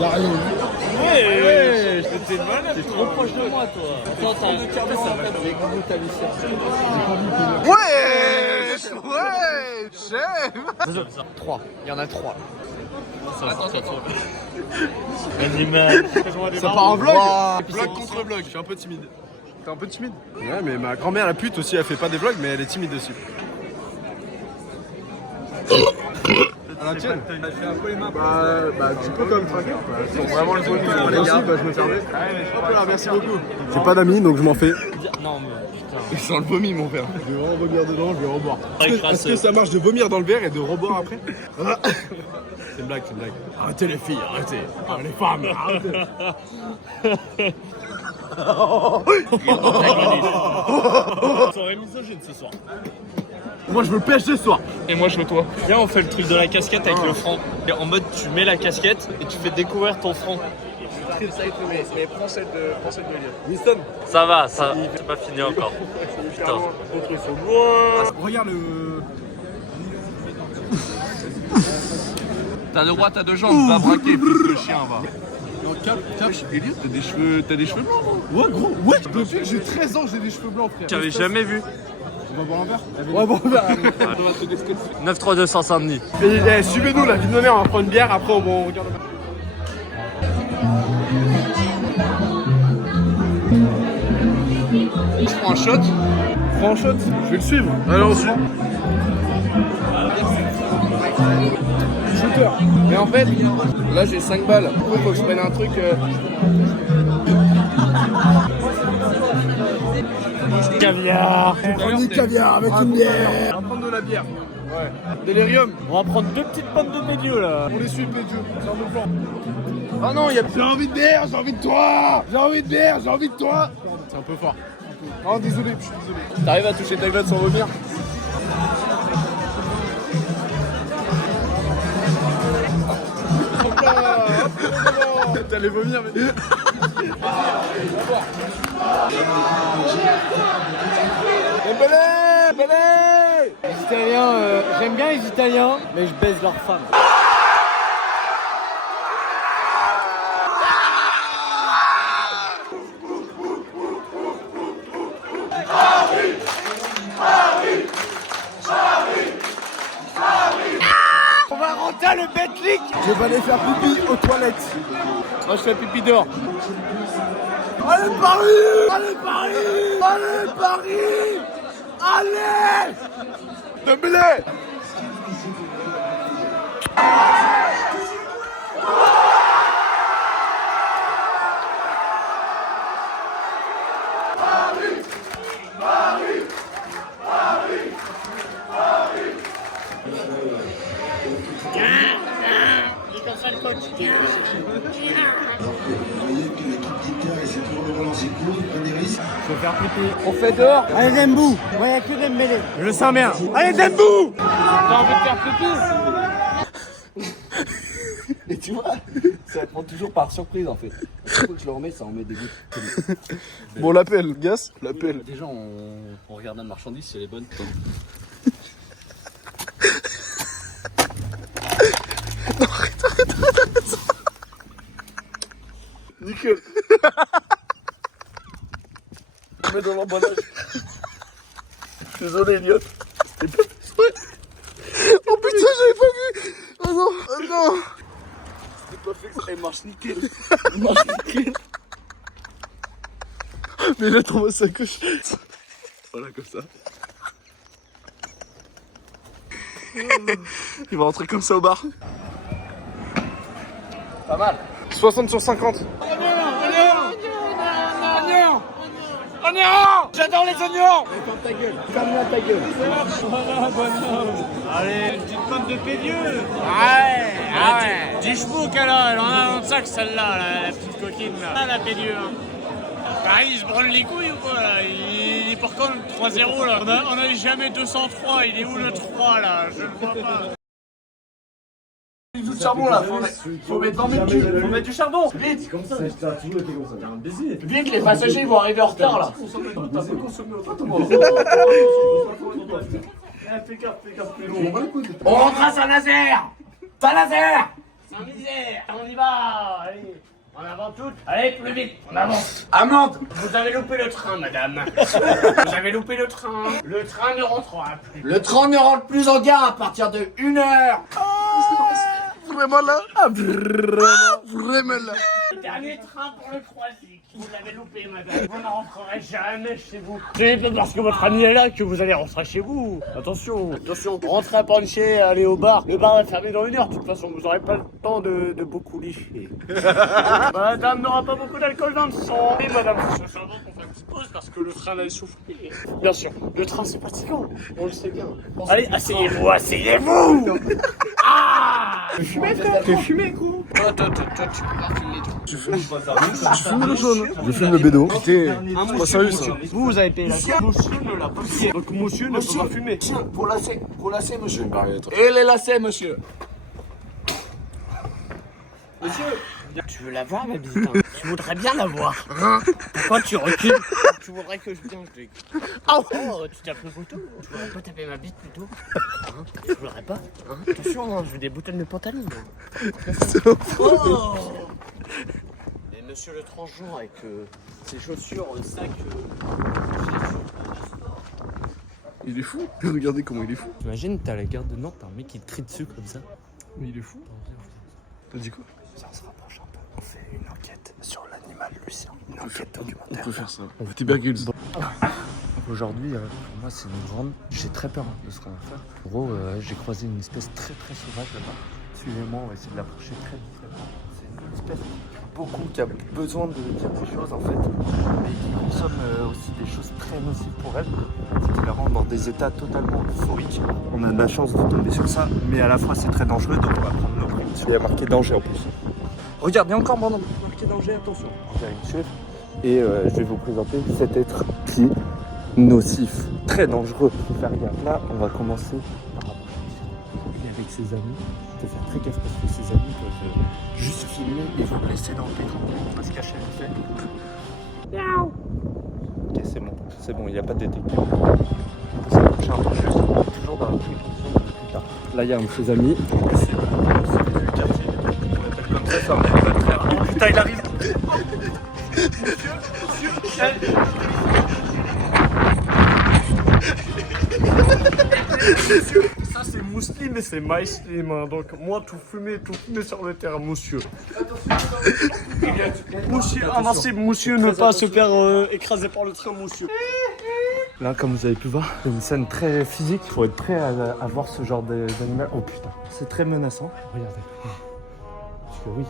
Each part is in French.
Dario. Ouais, t'es malade. T'es trop proche de moi, toi. Attends, t'as un carburant avec vous, t'as vu ça. Ouais, chef. 3, il y en a 3. Attends. Animal. Ça part en vlog. Vlog contre vlog, je suis un peu timide. T'es un peu timide? Ouais, mais ma grand-mère, la pute aussi, elle fait pas des vlogs, mais elle est timide aussi. À la tienne? Bah, tu peux quand même traquer. Ils sont vraiment le vomi, les gars. Bah, je me permets. Hop là, merci beaucoup. J'ai pas d'amis, donc je m'en fais. Non, mais putain. Ils sont le vomi, mon père. Je vais vraiment vomir dedans, je vais reboire. Est-ce que ça marche de vomir dans le verre et de reboire après? C'est une blague, c'est une blague. Arrêtez les filles, arrêtez. Les femmes, arrêtez. Soirée misogyne ce soir. Moi, je veux pêche ce soir. Et moi je veux toi. Viens, on fait le truc de la casquette avec le franc. Et en mode, tu mets la casquette et tu fais découvrir ton franc. Mais prends cette de Winston. Ça va, c'est pas fini encore. Putain. Regarde le. T'as deux bras, t'as deux jambes, va braquer, plus le chien, va. Non, cap. Elliot, t'as des cheveux blancs, non? Ouais, gros, ouais. Depuis que j'ai 13 ans, j'ai des cheveux blancs, frère. J'avais jamais vu. On va boire un verre? Ouais, bon, un verre. 93200 Saint-Denis. Suivez-nous, la vie de on va prendre une bière, après on regarde le verre. Je prends un shot. Prends un shot, je vais le suivre. Allez, on suit. Shooter. Mais en fait, là j'ai 5 balles. Du coup, faut que je prenne un truc. Caviar. On dit caviar avec une bière. On va prendre de la bière. Ouais. Délirium. On va prendre deux petites pommes de pédio là. On les suit, Pédio. C'est un bon plan. Oh non, j'ai envie de bière, j'ai envie de toi. J'ai envie de bière, j'ai envie de toi. C'est un peu fort. Oh, désolé, je suis désolé. T'arrives à toucher ta gueule sans vomir? T'allais vomir, mais. Les Italiens, j'aime bien les Italiens, mais je baise leurs femmes. On va rentrer le Betclic. Je vais aller faire pipi aux toilettes. Moi je fais pipi dehors. Allez Paris! Allez Paris! Allez Paris! Allez! Dembélé! Je vais faire pipi. On fait dehors. Allez Dembou. Moi y'a que Dembélé. Je le sens bien. Allez Dembou! T'as envie de faire pipi? Et tu vois, ça prend toujours par surprise en fait. Chaque fois que je le remets, ça en met des gouttes. Bon, l'appel, Gas, l'appel. Déjà, on regarde la marchandise si elle est bonne. Non, arrête. Nickel. Je mets dans l'emballage. Désolé, Elliot. C'était pas exprès. Oh putain, j'avais pas vu. Oh non, oh non. C'était pas fait que ça marche nickel. Elle marche nickel. Mais là, dans ma sacoche. Voilà, comme ça. Il va rentrer comme ça au bar. Pas mal. 60 sur 50. Oignons! J'adore les oignons! Ferme ta gueule. Ferme-la ta gueule. Allez, une petite pomme de pédieu. Ouais! 10 chevaux qu'elle a, elle en a dans le sac celle-là, la petite coquine là. Ah la pédieu. Paris, il se branle les couilles ou quoi là? Il est pour quand le 3-0 là? On a jamais 203, il est où le 3 là? Je ne vois pas. Du charbon là, faut mettre dans mes culs. Faut mettre du charbon. Vite, Comme ça, t'as toujours été comme ça. T'es un baiser. vite, les passagers ils vont arriver en retard là. On rentre à Saint-Nazaire. Saint-Nazaire. sans misère. On y va, allez. En avant toutes. Allez, plus vite, en avant. Amende. Vous avez loupé le train, madame. Vous avez loupé le train. Le train ne rentrera plus. Le train ne rentre plus en gare à partir de 1h. Vraiment là? Ah, vraiment là. Le dernier train pour le Croisic. Vous l'avez loupé, madame. Vous ne rentrerez jamais chez vous. C'est pas parce que votre ami est là que vous allez rentrer chez vous. Attention, attention. Rentrez à Panché, allez au bar. Le bar va fermer dans 1 heure. De toute façon, vous n'aurez pas le temps de beaucoup licher. Madame n'aura pas beaucoup d'alcool dans le sang. Et madame, c'est bon qu'on fasse une petite pause parce que le train va souffler. Bien sûr, le train c'est fatigant. On le sait bien. Allez, asseyez-vous, asseyez-vous. Ah! T'es fumé, gros. Toi, tu peux pas filmer trop. Tu fumes le jaune. Je fume le bédo. Putain, c'est pas sérieux ça. Vous avez payé la carte. Monsieur ne l'a pas payé. Donc monsieur ne peut pas fumer. Monsieur, pour lacets, monsieur. Et les lacets, monsieur. Monsieur, tu veux la voir, ma visite? Tu voudrais bien la voir. Pourquoi tu recules? Tu voudrais que je vienne, je te... Oh, tu tapes le photo? Tu voudrais pas taper ma bite plutôt? Tu voudrais pas? Attention, hein, je veux des boutons de pantalon. Oh! Et monsieur le transgenre avec ses chaussures, sac... Il est fou. Regardez comment il est fou. T'imagines, t'es à la gare de Nantes, t'as un mec qui te crie dessus comme ça. Mais il est fou. T'as dit quoi? Ça se rapproche un peu. On fait une enquête sur l'animal Lucien. Une enquête On documentaire. peut faire ça. On fait Bear Grylls. Aujourd'hui, pour moi, c'est une grande. J'ai très peur de ce qu'on va faire. En gros, j'ai croisé une espèce très très sauvage là-bas. Suivez-moi, on va essayer de l'approcher très vite. C'est une espèce qui a besoin de dire des choses en fait, mais qui consomme aussi des choses très nocives pour elle, ce qui la rend dans des états totalement euphoriques. On a de la chance de tomber sur ça, mais à la fois c'est très dangereux, donc on va prendre nos précautions. Il y a marqué danger en plus. Regarde, il y a encore marqué danger, attention. Je vais une suivre et je vais vous présenter cet être qui est nocif, très dangereux. Il faut faire gaffe. Là, on va commencer par Et avec ses amis, faut faire très gaffe parce que ses amis peuvent juste filmer et vous laisser dans le pétrin. On va se cacher vite fait. Ok, c'est bon, il n'y a pas de détecteur. On peut s'approcher un peu juste, toujours dans la précaution de plus tard. Là, il y a un de ses amis. C'est du quartier, on l'appelle comme ça, mais on va le faire. Oh putain, il arrive. Ça c'est mousseline et c'est maïslim, hein. Donc moi tout fumer sur le terrain, monsieur. Monsieur, invincible, monsieur, ne pas se faire écraser par le train, monsieur. Là, comme vous avez pu voir, c'est une scène très physique. Il faut être prêt à voir ce genre d'animal. Oh putain, c'est très menaçant. Regardez. Parce que oui,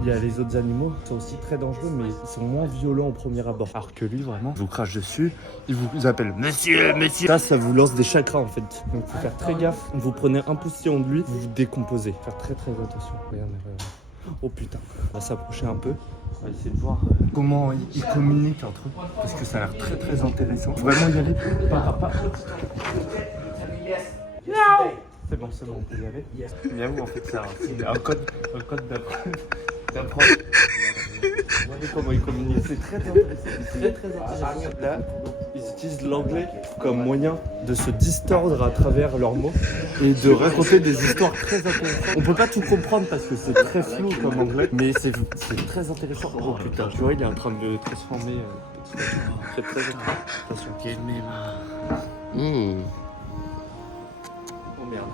il y a les autres animaux qui sont aussi très dangereux, mais ils sont moins violents au premier abord. Alors que lui, vraiment, il vous crache dessus, il vous appelle monsieur, monsieur. Ça vous lance des chakras en fait. Donc il faut faire très gaffe. Vous prenez un poussillon de lui, vous vous décomposez. Faire très très attention. Regardez. Oh putain, on va s'approcher un peu. On va essayer de voir comment ils communiquent entre eux. Parce que ça a l'air très très intéressant. Faut vraiment y aller pas à pas. C'est bon, on peut y aller. Miaou, en fait, c'est un code d'apprendre. Regardez comment ils communiquent. C'est très intéressant. Là, ils utilisent l'anglais comme moyen de se distordre à travers leurs mots et de raconter des histoires très intéressantes. On peut pas tout comprendre parce que c'est très flou comme anglais, mais c'est très intéressant. Oh putain, tu vois, il est en train de le transformer. C'est très intéressant. Attention. Oh merde.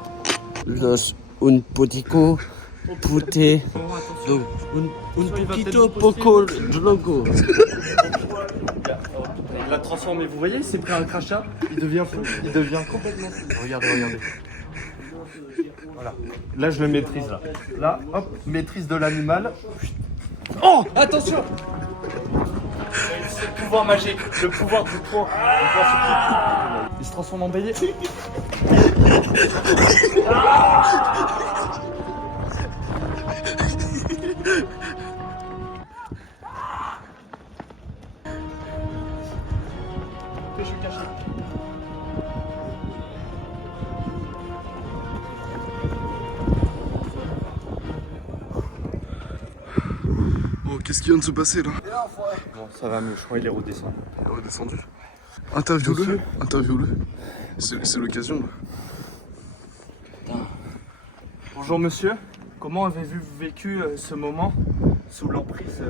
Los un potico pute un poquito poco drogo. Il l'a transformé, vous voyez, c'est pris un crachat, il devient fou, il devient complètement fou. Regardez. Voilà. Là, je le maîtrise, là. Là, hop, maîtrise de l'animal. Oh, attention! C'est le pouvoir magique, le pouvoir du poing. Il se transforme en bélier. Oh, qu'est-ce qui vient de se passer là? Bon, ça va mieux, je crois qu'il est redescendu. Il est redescendu. Interview-le. C'est l'occasion. Bonjour monsieur. Comment avez-vous vécu ce moment sous l'emprise